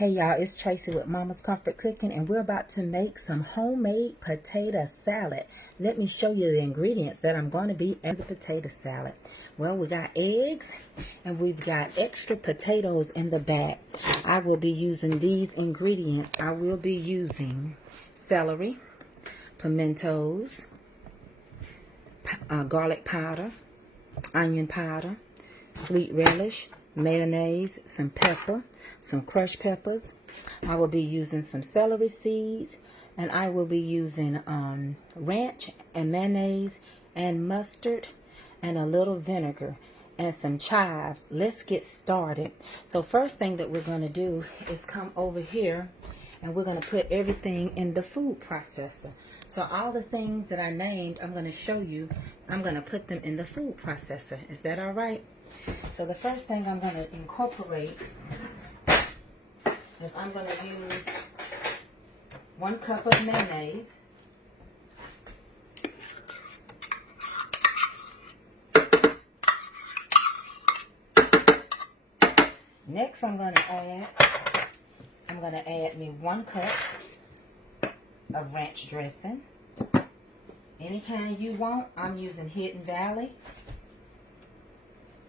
Hey y'all, it's Tracy with Mama's Comfort Cooking, and we're about to make some homemade potato salad. Let me show you the ingredients that I'm going to be in the potato salad. Well, we got eggs and we've got extra potatoes in the back. I will be using these ingredients. I will be using celery, pimentos, garlic powder, onion powder, sweet relish, mayonnaise, some pepper, some crushed peppers. I will be using some celery seeds, and I will be using ranch and mayonnaise and mustard and a little vinegar and some chives. Let's get started. So first thing that we're going to do is come over here and we're going to put everything in the food processor. So all the things that I named, I'm going to show you, I'm going to put them in the food processor. Is that all right? So the first thing I'm going to incorporate is I'm going to use 1 cup of mayonnaise. Next I'm going to add me 1 cup of ranch dressing. Any kind you want. I'm using Hidden Valley.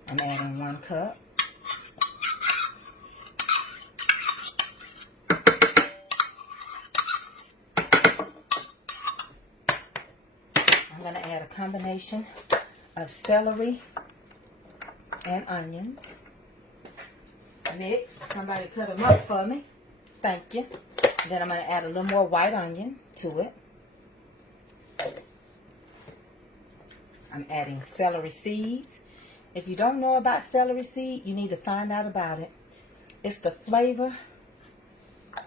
I'm adding 1 cup. I'm going to add a combination of celery and onions. Mix. Somebody cut them up for me. Thank you. Then I'm going to add a little more white onion to it. I'm adding celery seeds. If you don't know about celery seed, you need to find out about it. It's the flavor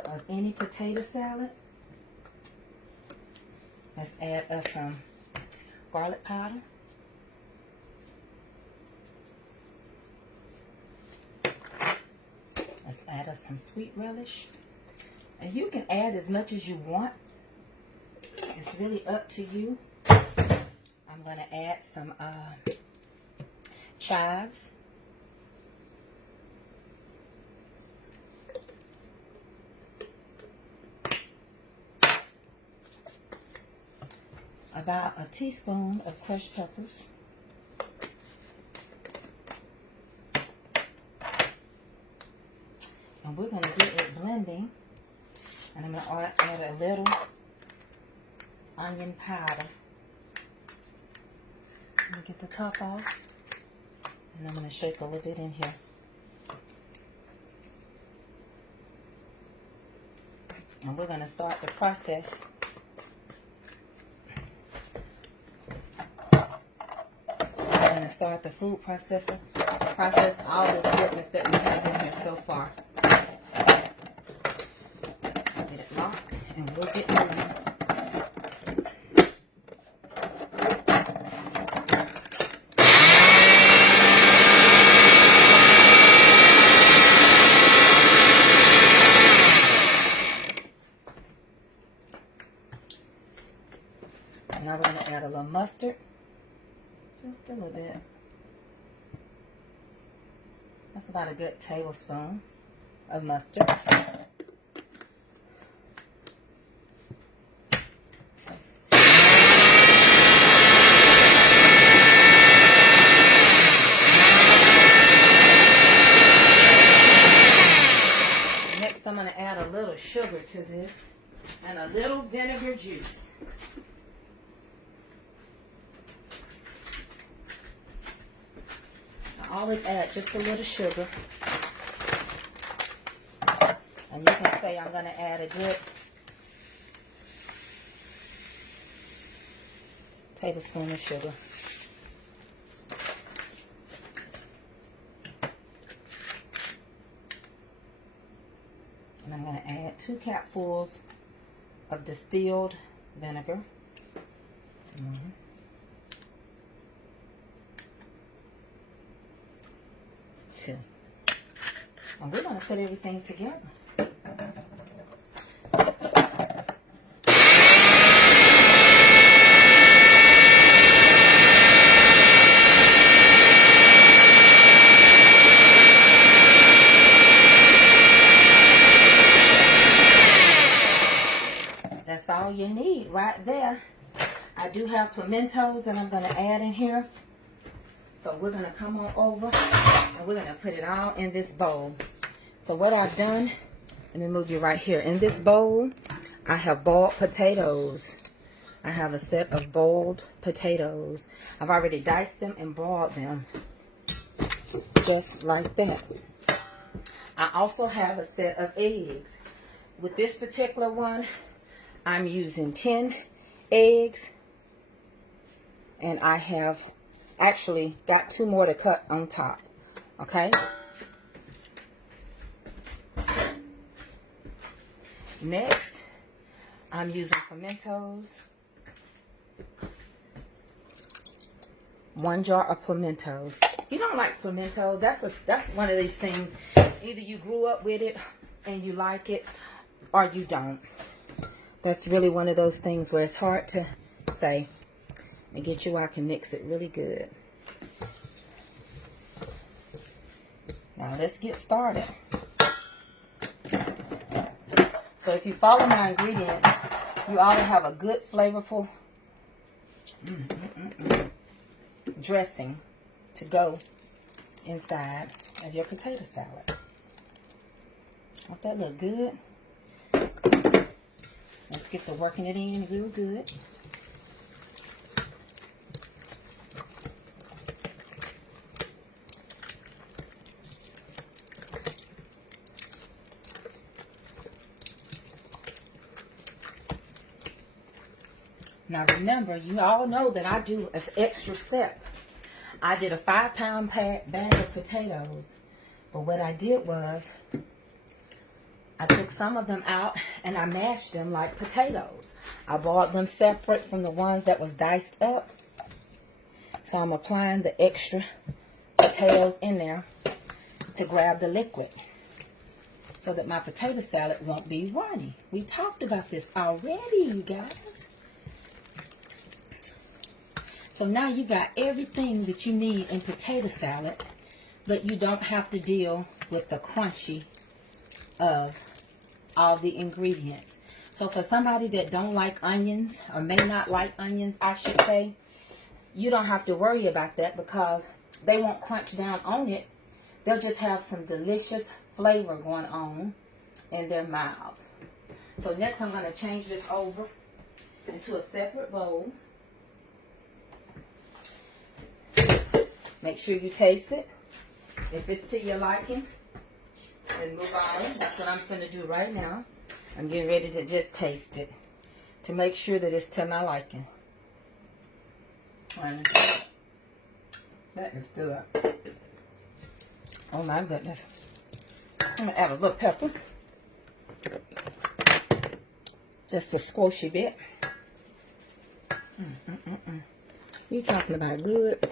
of any potato salad. Let's add us some garlic powder. Let's add us some sweet relish. And you can add as much as you want. It's really up to you. I'm going to add some chives. About a teaspoon of crushed peppers. And we're going to get it blending. And I'm going to add a little onion powder. Let me get the top off. And I'm going to shake a little bit in here. And we're going to start the process. We're going to start the food processor to process all this goodness that we have in here so far. Get it locked and we'll get moving. Now we're going to add a little mustard, just a little bit. That's about a good tablespoon of mustard. Next I'm going to add a little sugar to this and a little vinegar juice. I always add just a little sugar. And you can say I'm going to add a good tablespoon of sugar. And I'm going to add 2 capfuls of distilled vinegar. 2. And we're going to put everything together. you need right there. I do have pimentos that I'm going to add in here. So we're going to come on over and we're going to put it all in this bowl. So what I've done, let me move you right here. In this bowl, I have boiled potatoes. I have a set of boiled potatoes. I've already diced them and boiled them. Just like that. I also have a set of eggs. With this particular one, I'm using 10 eggs. And I have actually got 2 more to cut on top. Okay? Next, I'm using pimentos. 1 jar of pimentos. If you don't like pimentos, that's one of these things. Either you grew up with it and you like it, or you don't. That's really one of those things where it's hard to say. And get you where I can mix it really good. Now let's get started. So if you follow my ingredients, you ought to have a good flavorful dressing to go inside of your potato salad. Don't that look good? Let's get to working it in real good. Now remember, you all know that I do an extra step. I did a 5-pound bag of potatoes. But what I did was, I took some of them out and I mashed them like potatoes. I bought them separate from the ones that was diced up. So I'm applying the extra potatoes in there to grab the liquid, so that my potato salad won't be runny. We talked about this already, you guys. So now you got everything that you need in potato salad, but you don't have to deal with the crunchy of all the ingredients. So for somebody that don't like onions, or may not like onions, I should say, you don't have to worry about that, because they won't crunch down on it. They'll just have some delicious flavor going on in their mouths. So next I'm going to change this over into a separate bowl. Make sure you taste it. If it's to your liking, then move on. That's what I'm going to do right now. I'm getting ready to just taste it to make sure that it's to my liking. That is good. Oh my goodness. I'm going to add a little pepper. Just a squishy bit. You talking about good?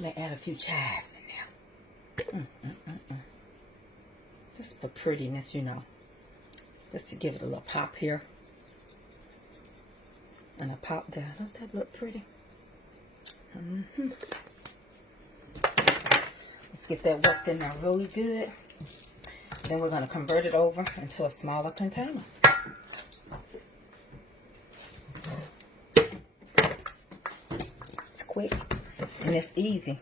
Let me add a few chives in there. Just for prettiness, you know. Just to give it a little pop here. And a pop there. Don't that look pretty? Let's get that worked in there really good. Then we're going to convert it over into a smaller container. It's quick and it's easy.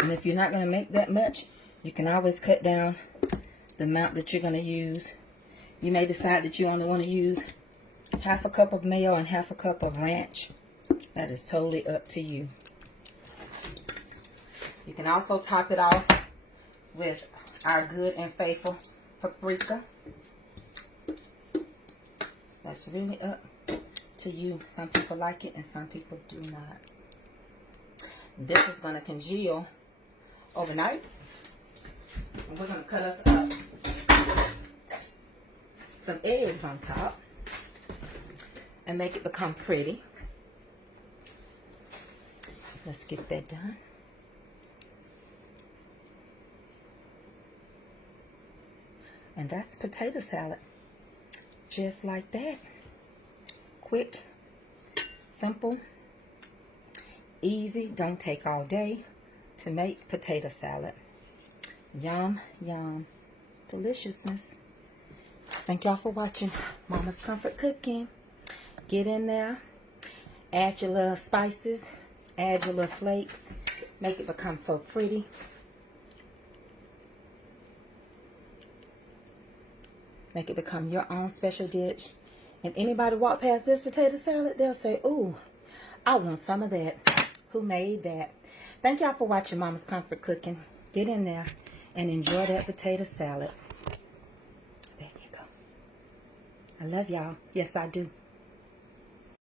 And if you're not going to make that much, you can always cut down the amount that you're going to use. You may decide that you only want to use half a cup of mayo and half a cup of ranch. That is totally up to you. You can also top it off with our good and faithful paprika. That's really up to you. Some people like it and some people do not. This is going to congeal overnight. And we're going to cut us up some eggs on top and make it become pretty. Let's get that done. And that's potato salad. Just like that. Quick, simple, Easy, don't take all day to make potato salad. Yum, yum, deliciousness. Thank y'all for watching Mama's Comfort Cooking. Get in there, add your little spices, add your little flakes, make it become so pretty. Make it become your own special dish. If anybody walk past this potato salad, they'll say, ooh, I want some of that. Who made that? Thank y'all for watching Mama's Comfort Cooking. Get in there and enjoy that potato salad. There you go. I love y'all. Yes, I do.